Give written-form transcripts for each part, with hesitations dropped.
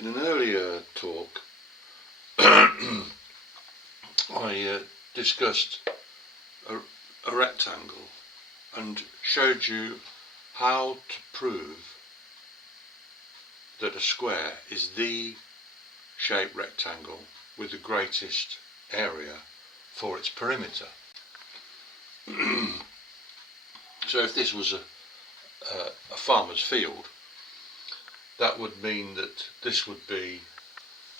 In an earlier talk I discussed a rectangle and showed you how to prove that a square is the shaped rectangle with the greatest area for its perimeter. So if this was a farmer's field, that would mean that this would be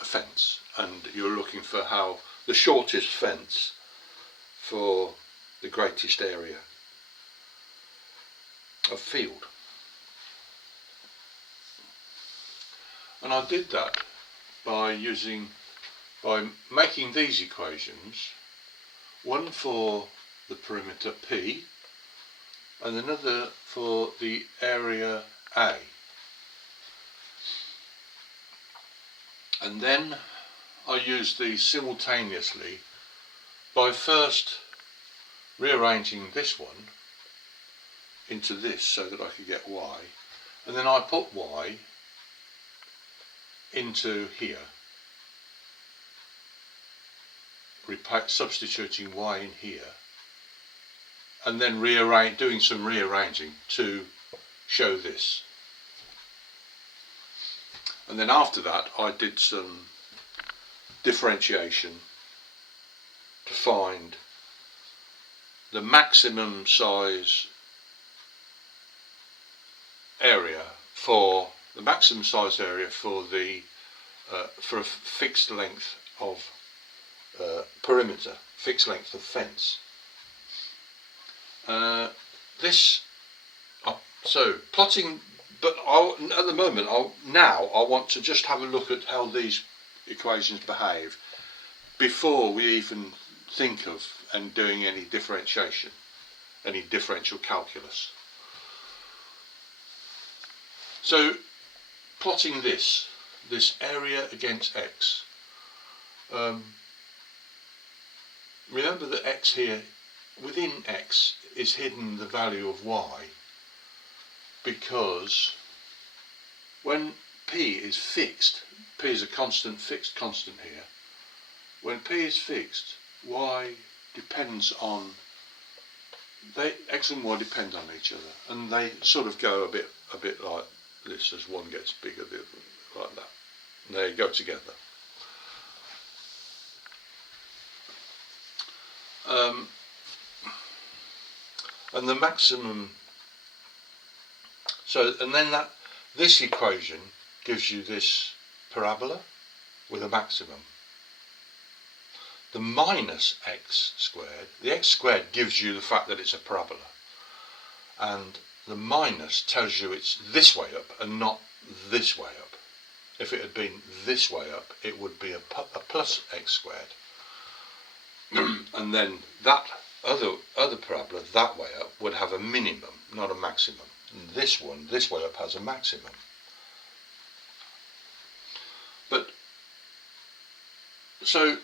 a fence, and you're looking for how the shortest fence for the greatest area of field. And I did that by making these equations, one for the perimeter P and another for the area A. And then I used these simultaneously by first rearranging this one into this so that I could get y, and then I put y into here, substituting y in here, and then doing some rearranging to show this. And then after that I did some differentiation to find the maximum size area for the for a fixed length of perimeter, fixed length of fence. So plotting, but at the moment I want to just have a look at how these equations behave before we even think of doing any differentiation, any differential calculus. So plotting this area against x, remember that x here, within x is hidden the value of y, because when p is fixed, p is a fixed constant here, when p is fixed, y depends on, x and y depend on each other, and they sort of go a bit like this. As one gets bigger, the other like that, and they go together. And the maximum, and then this equation gives you this parabola with a maximum. The minus x squared, the x squared gives you the fact that it's a parabola, and the minus tells you it's this way up and not this way up. If it had been this way up, it would be a plus x squared. And then that other parabola that way up would have a minimum, not a maximum. And this one, this way up, has a maximum. But so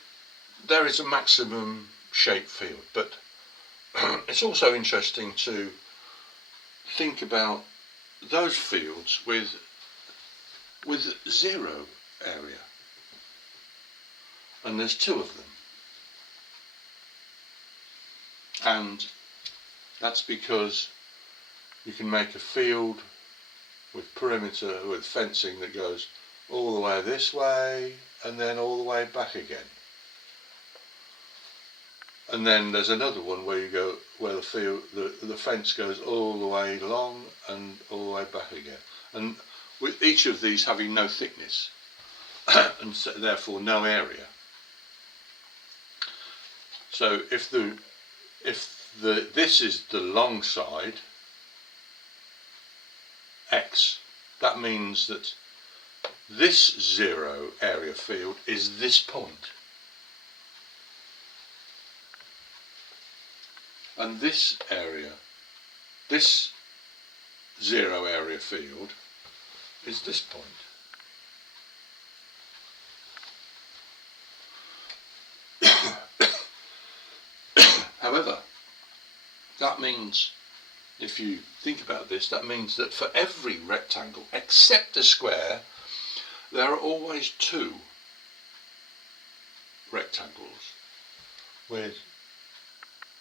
there is a maximum shape field, but it's also interesting to think about those fields with zero area, and there's two of them, and that's because you can make a field with perimeter, with fencing that goes all the way this way and then all the way back again. And then there's another one where the fence goes all the way along and all the way back again, and with each of these having no thickness and so therefore no area. So if this is the long side x, that means that this zero area field is this point. And this area, this zero area field, is this point. However, that means, if you think about this, that means that for every rectangle except a square, there are always two rectangles with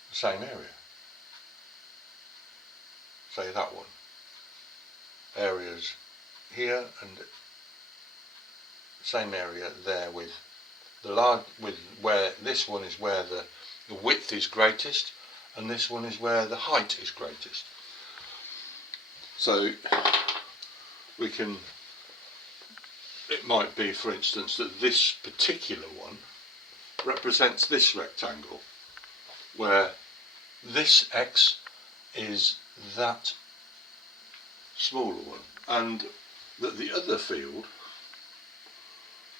the same area. Say that one. Areas here and same area there with the large, with where this one is where the width is greatest and this one is where the height is greatest. So we can, it might be for instance that this particular one represents this rectangle where this x is that smaller one, and that the other field,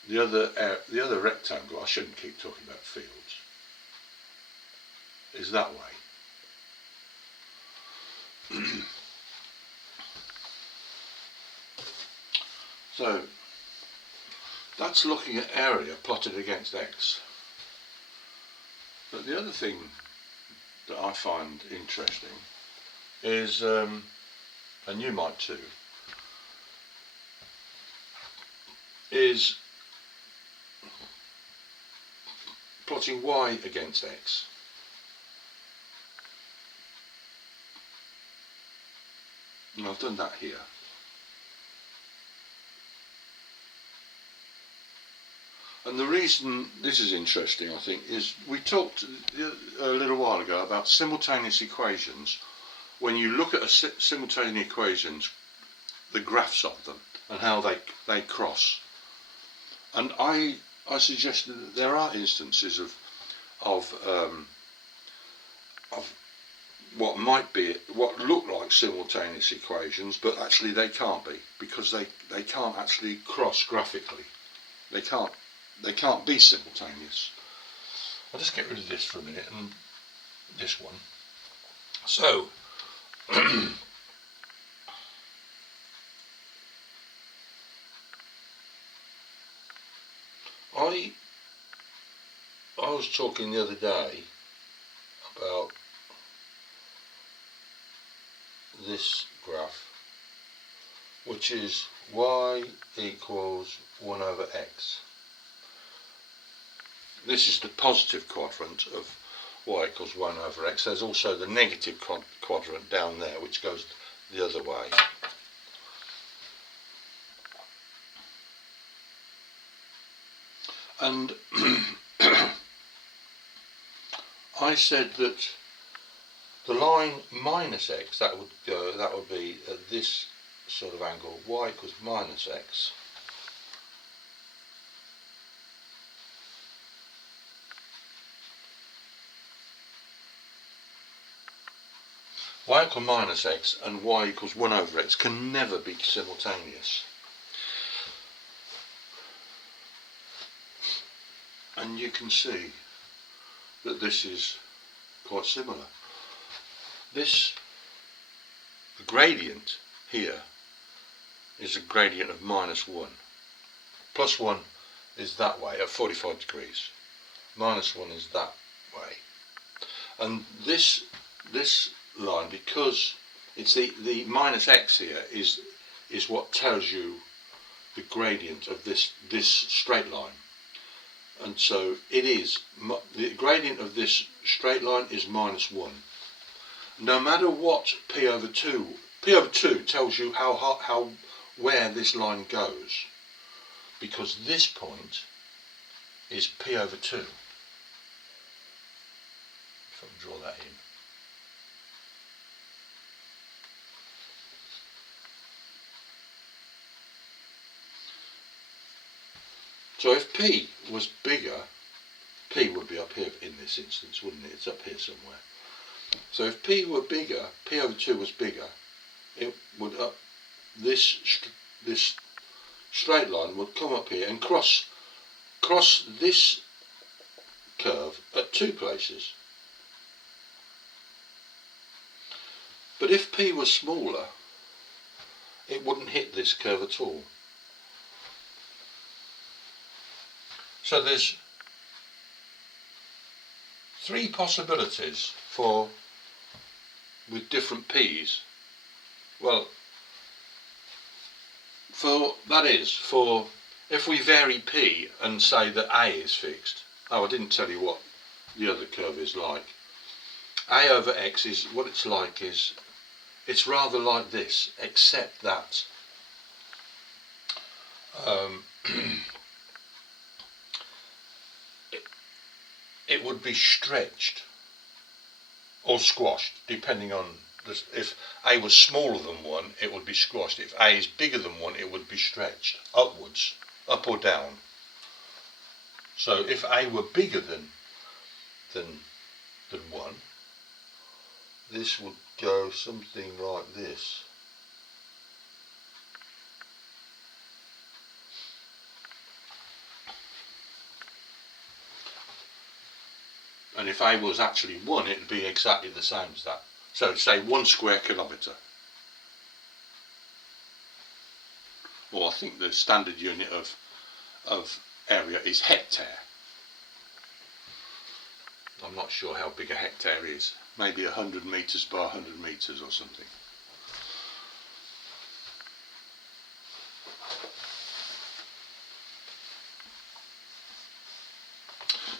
the other rectangle, I shouldn't keep talking about fields, is that way. So that's looking at area plotted against x. But the other thing that I find interesting is, and you might too, is plotting y against x. And I've done that here. And the reason this is interesting, I think, is we talked a little while ago about simultaneous equations. When you look at simultaneous equations, the graphs of them and how they cross. And I suggested that there are instances of what look like simultaneous equations, but actually they can't be, because they can't actually cross graphically. They can't be simultaneous. I'll just get rid of this for a minute and this one. So I was talking the other day about this graph, which is y equals 1 over x. This is the positive quadrant of y equals 1 over x. There's also the negative quadrant down there, which goes the other way. And I said that the line minus x, that would be at this sort of angle, y equals minus x. Y equals minus x and y equals 1 over x can never be simultaneous. And you can see that this is quite similar. The gradient here is a gradient of minus 1. Plus 1 is that way at 45 degrees. Minus 1 is that way. And this line, because it's the minus x here is what tells you the gradient of this straight line. And so it is, the gradient of this straight line is minus 1. No matter what p over 2 tells you where this line goes, because this point is p over 2. If I can draw that in. So if p was bigger, p would be up here in this instance, wouldn't it? It's up here somewhere. So if p were bigger, p over 2 was bigger, it would this straight line would come up here and cross this curve at 2 places. But if p was smaller, it wouldn't hit this curve at all. So there's 3 possibilities with different p's. Well, for if we vary P and say that A is fixed, oh, I didn't tell you what the other curve is like. A over X is, what it's like is, it's rather like this, except that it would be stretched or squashed, depending on this. If A was smaller than 1, it would be squashed. If A is bigger than 1, it would be stretched upwards, up or down. So if A were bigger than 1, this would go something like this. And if A was actually 1, it would be exactly the same as that. So say 1 square kilometre. Or I think the standard unit of area is hectare. I'm not sure how big a hectare is. Maybe 100 metres by 100 metres or something.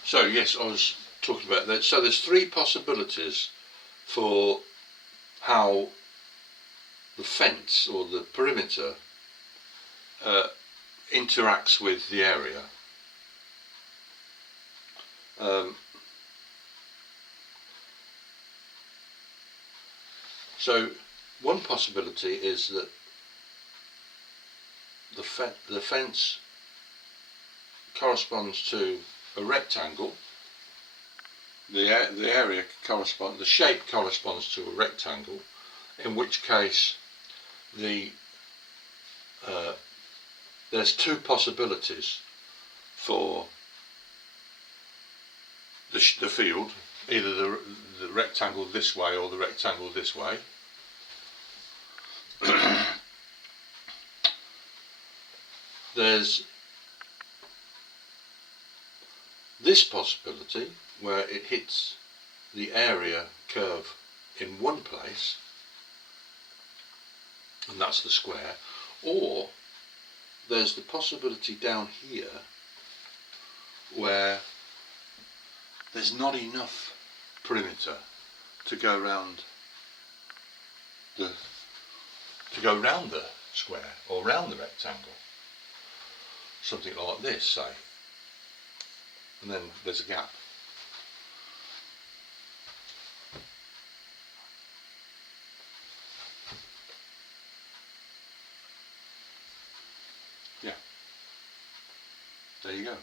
So yes, I was talking about that. So there's 3 possibilities for how the fence or the perimeter interacts with the area. So one possibility is that the fence corresponds to a rectangle. The area corresponds, the shape corresponds to a rectangle, in which case there's 2 possibilities for the field, either the rectangle this way or the rectangle this way. There's this possibility where it hits the area curve in one place, and that's the square, or there's the possibility down here where there's not enough perimeter to go round the square or round the rectangle. Something like this, say, and then there's a gap. Yeah, there you go.